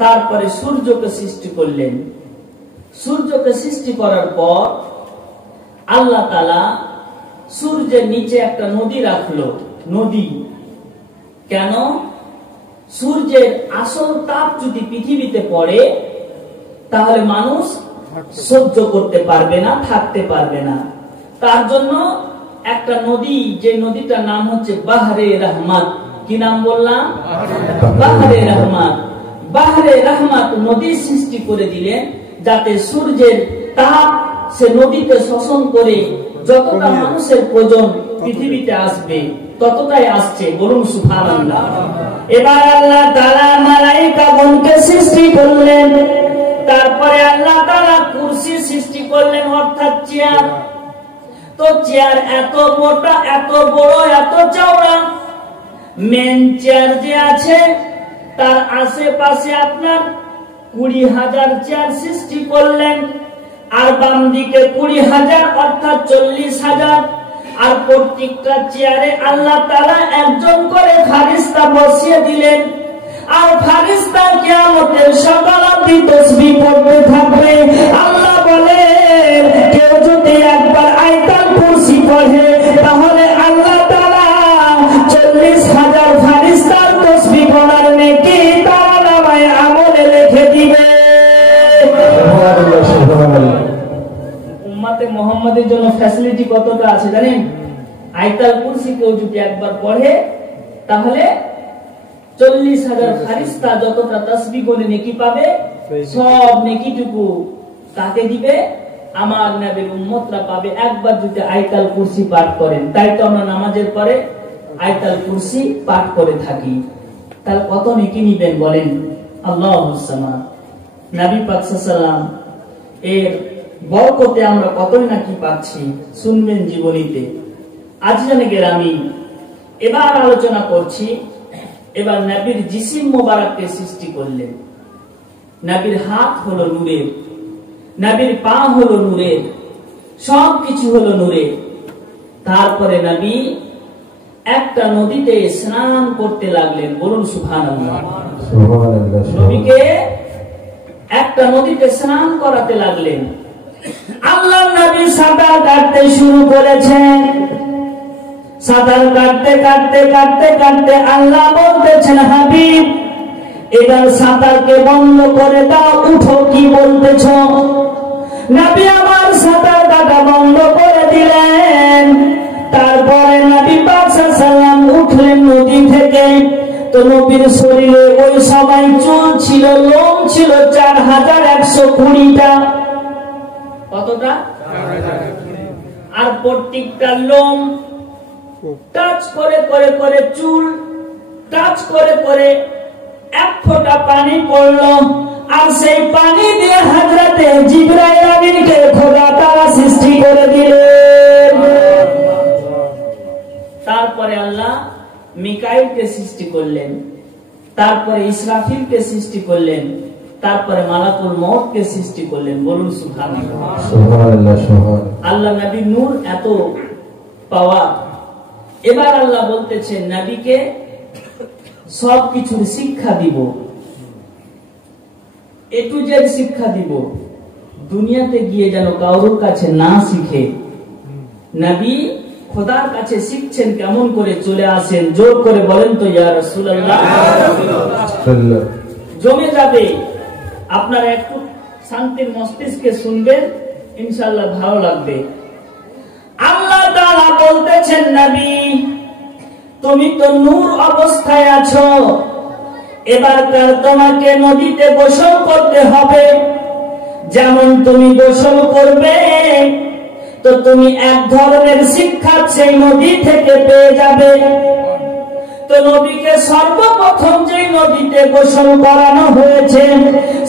তারপরে সূর্যকে সৃষ্টি করলেন। সূর্যকে সৃষ্টি করার পর আল্লাহ তাআলা সূর্যের নিচে একটা নদী রাখলো। নদী কেন? সূর্যের আসল তাপ যদি পৃথিবীতে পড়ে তাহলে মানুষ সহ্য করতে পারবে না, থাকতে পারবে না। তার জন্য একটা নদী, যে নদীটার নাম হচ্ছে বাহরে রহমত। কি নাম বললাম? বাহরে রহমত। বাহরে রহমত নদী সৃষ্টি করে দিলেন, যাতে সূর্যের তাপ সে নদীতে শোষণ করে যতটা মানুষের প্রয়োজন পৃথিবীতে আসবে ততটাই আসছে। বলুন সুবহানাল্লাহ। এবার আল্লাহ তাআলা মালায়েকাগণকে সৃষ্টি করলেন। তারপরে আল্লাহ তাআলা কুরসি সৃষ্টি করলেন, অর্থাৎ চেয়ার। তো চেয়ার এত মোটা, এত বড়, এত চওড়া। মেন চেয়ার যে আছে তার আশেপাশে আপনার 20,000 চেয়ার সৃষ্টি করলেন, আর বাম দিকে 20,000 অর্থাৎ 40,000। আর প্রত্যেকটা চেয়ারে আল্লাহ তাআলা একজন করে ফারিস্তা বসিয়ে দিলেন। আর ফারিস্তা কিয়ামতের সকাল অবধি তাসবিহ পড়তে থাকবে। আল্লাহ বলেন, কেউ যদি একবার আয়াতুল কুরসি পড়ে তাহলে আল্লাহ তাআলা 40,000 ফারিস্তার তাসবিহ পড়ার নেকি তার নামায়ে আমলে লিখে দিবে। সুবহানাল্লাহ। উম্মতে মুহাম্মাদের জন্য ফ্যাসিলিটি কতটা আছে জানেন? আয়াতুল কুরসি কেউ যদি একবার পড়ে তাহলে 40,000 ফারিস্তা যতটা তাসবিহ করে নেকি পাবে, সব নেকিটুকু কাকে দিবে? আমার নবীর উম্মতরা পাবে, একবার যদি আয়াতুল কুরসি পাঠ করেন। তাই তো আমরা নামাজের পরে আয়াতুল কুরসি পাঠ করে থাকি। তাহলে কত নেকি নিবেন বলেন? আল্লাহুস সামাদ। নবী পাক সাল্লাল্লাহু আলাইহি ওয়াসাল্লাম এর বরকতে আমরা কতই নাকি পাচ্ছি, শুনবেন জীবনীতে। আজিজানে গেরামি, এবার আলোচনা করছি। এবার নবীর জিসিম মোবারককে সৃষ্টি করলেন। নবীর হাত হলো নূরের, নবীর পা হলো নূরের, সবকিছু হলো নূরের। তারপরে নবী একটা নদীতে স্নান করতে লাগলেন। বলুন সুবহানাল্লাহ। নবীকে একটা নদীতে স্নান করাতে লাগলেন। আল্লাহর নবী সাঁতার কাটতে শুরু করেছেন। সাঁতার কাটতে কাটতে কাটতে কাটতে আল্লাহ বলতেছেন, হাবিব এবার সাঁতারকে বন্ধ করে দাও, উঠো। কি বলতেছ? নবী আমার সাঁতার কাটা বন্ধ করে দিলেন। তারপরে নবী পাক সাল্লাল্লাহু আলাইহি ওয়াসাল্লাম উঠলেন নদী থেকে। তো নবীর শরীরে ওই সময় চুল ছিল, লোম ছিল 4120টা। কতটা? 4020। আর প্রত্যেকটা লোম টাচ করে করে করে, চুল টাচ করে করে এক ফোঁটা পানি পড়লো। আর সেই পানি দিয়ে হযরতে জিবরাইল আমিনকে খোদা তাআলা সৃষ্টি করে দিলেন। তারপরে আল্লাহ মিকাইলকে সৃষ্টি করলেন, তারপরে ইসরাফিলকে সৃষ্টি করলেন, তারপরে মালাকুল মউতকে সৃষ্টি করলেন। বলুন সুবহানাল্লাহ। সুবহানাল্লাহ। আল্লাহ নবীর নূর এত পাওয়ার। এবার আল্লাহ বলতেছেন নবীকে সবকিছুর শিক্ষা দিব, এ টু জেড শিক্ষা দিব, দুনিয়াতে গিয়ে যেন কারোর কাছে না শিখে। নবী খোদার কাছে শিখছেন কেমন করে, চলে আসেন। জোর করে বলেন তো ইয়া রাসূলুল্লাহ। জমে যাবে। আপনারা একটু শান্তির মস্তিষ্কে শুনবেন, ইনশাআল্লাহ ভালো লাগবে। আল্লাহ তাআলা বলতেছেন, নবী তুমি তো নূর অবস্থায় আছো, এবার তোমাকে নদীতে গোসল করতে হবে। যেমন তুমি গোসল করবে তো তুমি এক ধরনের শিক্ষা সেই নদী থেকে পেয়ে যাবে। তো নবীকে সর্বপ্রথম যে নদীতে গোসল করানো হয়েছে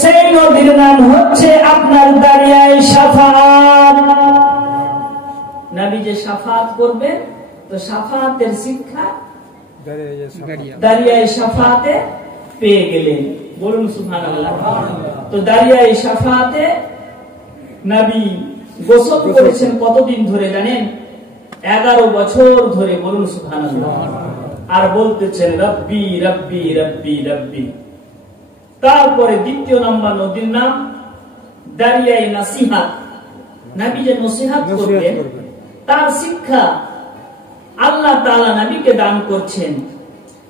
সেই নদীর নাম হচ্ছে আপনার দারিয়ায়ে শাফাআত। নবী যে শাফাআত করবেন, তো শাফাআতের শিক্ষা দারিয়ায়ে শাফাআতে পেয়ে গেলেন। বলুন সুবহানাল্লাহ। তো দারিয়ায়ে শাফাআতে নবী গোসল করেছেন কতদিন ধরে জানেন? 11 বছর ধরে। বলুন সুবহানাল্লাহ। আর বলতেছেন রব্বি রব্বি রব্বি রব্বি। তারপরে দ্বিতীয় নাম্বার নদীর নাম দারিয়ায়ে নাসিহাত। নবী যে নসিহত করবেন তার শিক্ষা আল্লাহ তাআলা নবীকে দান করছেন।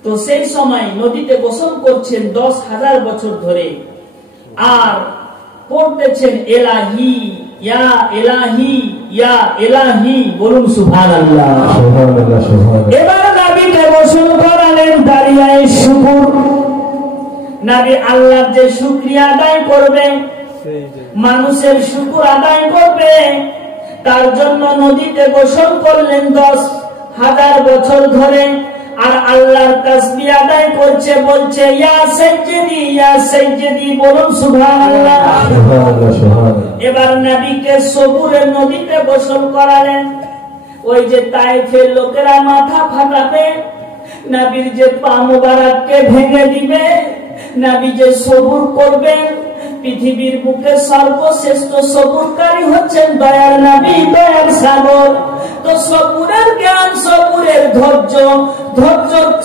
তো সেই সময় নদীতে গোসল করছেন 10,000 বছর ধরে, আর পড়তেছেন এলাহি ইয়া এলাহি ইয়া এলাহি, বলুন সুবহানাল্লাহ। এবার নবীকে গোসল করালেন দারিয়ায়ে শুকর। নবী আল্লাহর যে শুকরিয়া আদায় করবে, মানুষের শুকর আদায় করবে, তার জন্য নদীতে গোসল করলেন 10,000 বছর ধরে। আর আল্লাহর তাসবিহ আদায় করছে, বলছে ইয়া সাইয়্যিদি, বলুন সুবহানাল্লাহ। এবার নবীকে সবুরের নদীতে গোসল করালেন। ওই যে তায়েফের লোকেরা মাথা ফাটাবে, নবীর যে পা মুবারককে ভেঙে দিবে, নবী যে সবুর করবেন, পৃথিবীর বুকে সর্বশ্রেষ্ঠ সবুরকারী হচ্ছেন দয়ার নবী, দয়ার সাগর। তো সবুরের জ্ঞান, সবুরের ধৈর্য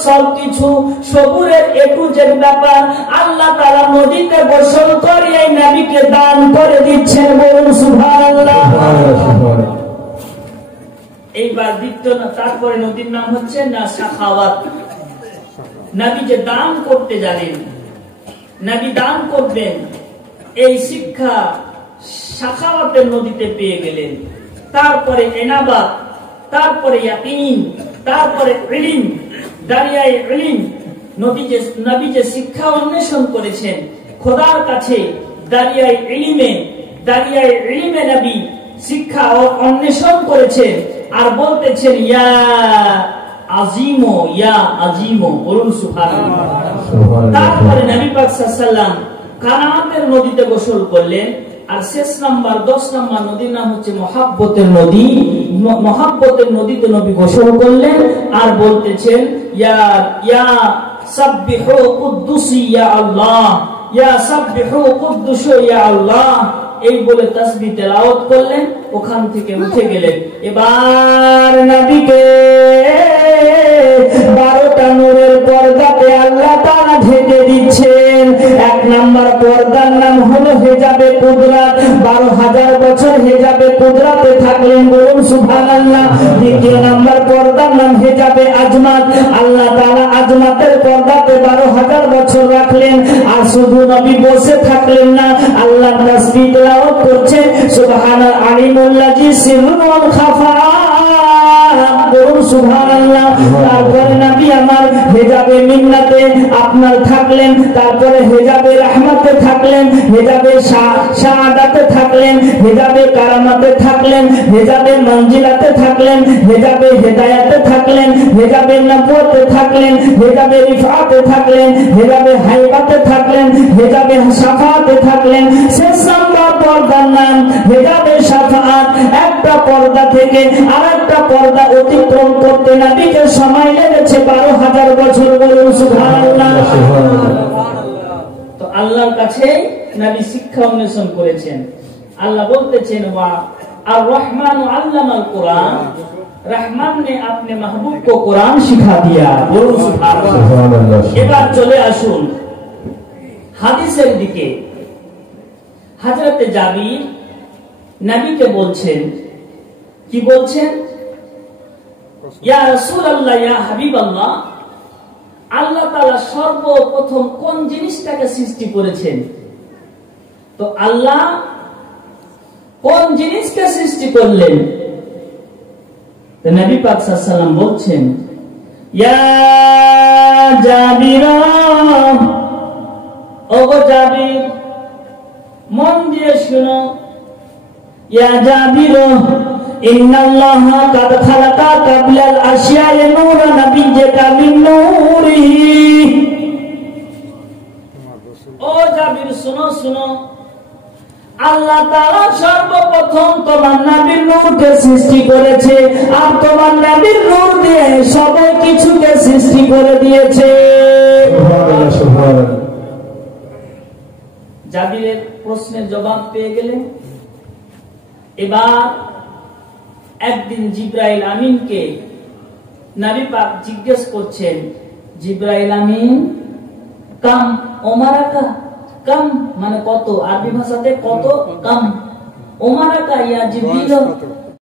সবকিছু, সবুরের এ টু জেড ব্যাপার আল্লাহ তাআলা নদীতে গোসল করিয়ে নবীকে দান করে দিচ্ছেন, বলুন সুবহানাল্লাহ। এইবার দ্বিতীয়, তারপরে নদীর নাম হচ্ছে না সাখাওয়াত। নবী যে দান করতে জানেন, নবী দান করবেন, এই শিক্ষা সাখাওয়াতের নদীতে পেয়ে গেলেন। তারপরে এনাবাত, তারপরে ইয়াকিন, তারপরে ইলম, দারিয়ায়ে ইলম। নবী যে শিক্ষা অন্বেষণ করেছেন খোদার কাছে, দারিয়ায়ে ইলমে নবী শিক্ষা অন্বেষণ করেছেন, আর বলতেছেন ইয়া আজিমো, বলুন সুবহানাল্লাহ। তারপরে নবী পাক সাল্লাল্লাহু আলাইহি ওয়াসাল্লাম কানাতের নদীতে গোসল করলেন। আর শেষ নাম্বার 10 নাম্বার নদীর নাম হচ্ছে মহাব্বতের নদী। মহাব্বতের নদীতে নবী গোসল করলেন, আর বলতেছেন ইয়া সাব্বিহু কুদ্দুসি ইয়া আল্লাহ, ইয়া সাব্বিহু কুদ্দুসু ইয়া আল্লাহ, এই বলে তাসবিহ তেলাওয়াত করলেন, ওখান থেকে উঠে গেলেন। এবার নবীকে 12টা নূরের পর্দাতে আল্লাহ তাআলা ঢেকে দিচ্ছেন। এক নাম্বার পর্দার নাম হলো হেজাবে কুদরাত, 12,000 বছর হেজাবে কুদরাতে থাকলেন, বলুন সুবহানাল্লাহ। দ্বিতীয় নাম্বার পর্দার নাম হেজাবে আজমাত, আল্লাহ তাআলা আজমাতের পর্দাতে 12,000 বছর রাখলেন। আর শুধু নবী বসে থাকলেন না, আল্লাহ তাসবিহ তেলাওয়াত করছে, সুবহানাল আলিমুল্লাযী সিররুন ওয়াল খাফা, বলুন সুবহানাল্লাহ। তারপরে নবী আমার হেজাবে মিন্নাতে আপনার থাকলেন, তারপরে হেজাবে রাহমাতে থাকলেন, হেজাবে শাহাদাতে থাকলেন, হেজাবে কারামাতে থাকলেন, হেজাবে মঞ্জিলাতে থাকলেন, হেজাবে হেদায়াতে থাকলেন, হেজাবে নবুয়তে থাকলেন, হেজাবে রিফাতে থাকলেন, হেজাবে হাইবাতে থাকলেন, হেজাবে শাফাআতে থাকলেন। শেষ নাম্বার পর্দার নাম হেজাবে শাফাআত। একটা পর্দা থেকে আরেকটা পর্দা অতিক্রম করতে নবীকে সময় লেগেছে 12,000 বছর, বলুন সুবহানাল্লাহ। তো আল্লাহর কাছে নবী শিক্ষা অন্বেষণ করেছেন। আল্লাহ বলতেছেন ওয়া আর রহমান আল্লামাল কুরআন, रहमान ने अपने महबूब को कुरान सिखा दिया, बोलो सुभान अल्लाह। এবার চলে আসুন হাদিসের দিকে। হযরত জাবির নবীকে বলছেন, কি বলছেন? ইয়া রাসূলুল্লাহ, ইয়া হাবিবাল্লাহ, আল্লাহ তাআলা সর্বপ্রথম কোন জিনিসটাকে সৃষ্টি করেছেন? তো আল্লাহ কোন জিনিসকে সৃষ্টি করলেন? তো নবী পাক সাল্লাল্লাহু আলাইহি ওয়াসাল্লাম বলছেন, ইয়া জাবির, ও জাবির, মন দিয়ে শুনো, ইয়া জাবির, ইন্নাল্লাহা কাদ খালাকা কাবলাল আশিয়া'i নূরা নাবিয়্যিকা মিন নূরিহি। ও জাবির শুনো শুনো, আল্লাহ তাআলা সর্বপ্রথম তোমার নবীর নূরকে সৃষ্টি করেছে, আর তোমার নবীর নূর দিয়ে সবাই কিছুকে সৃষ্টি করে দিয়েছে। সুবহানাল্লাহ, সুবহানাল্লাহ। জাবিরের প্রশ্নের জবাব পেয়ে গেলেন। এবার একদিন জিবরাইল আমিনকে নবী পাক জিজ্ঞেস করছেন, জিবরাইল আমিন, কাম ওমারাকা, কাম মানে কত, আরবি ভাষাতে কত, কাম। ওমারাকা ইয়া জিবরিল,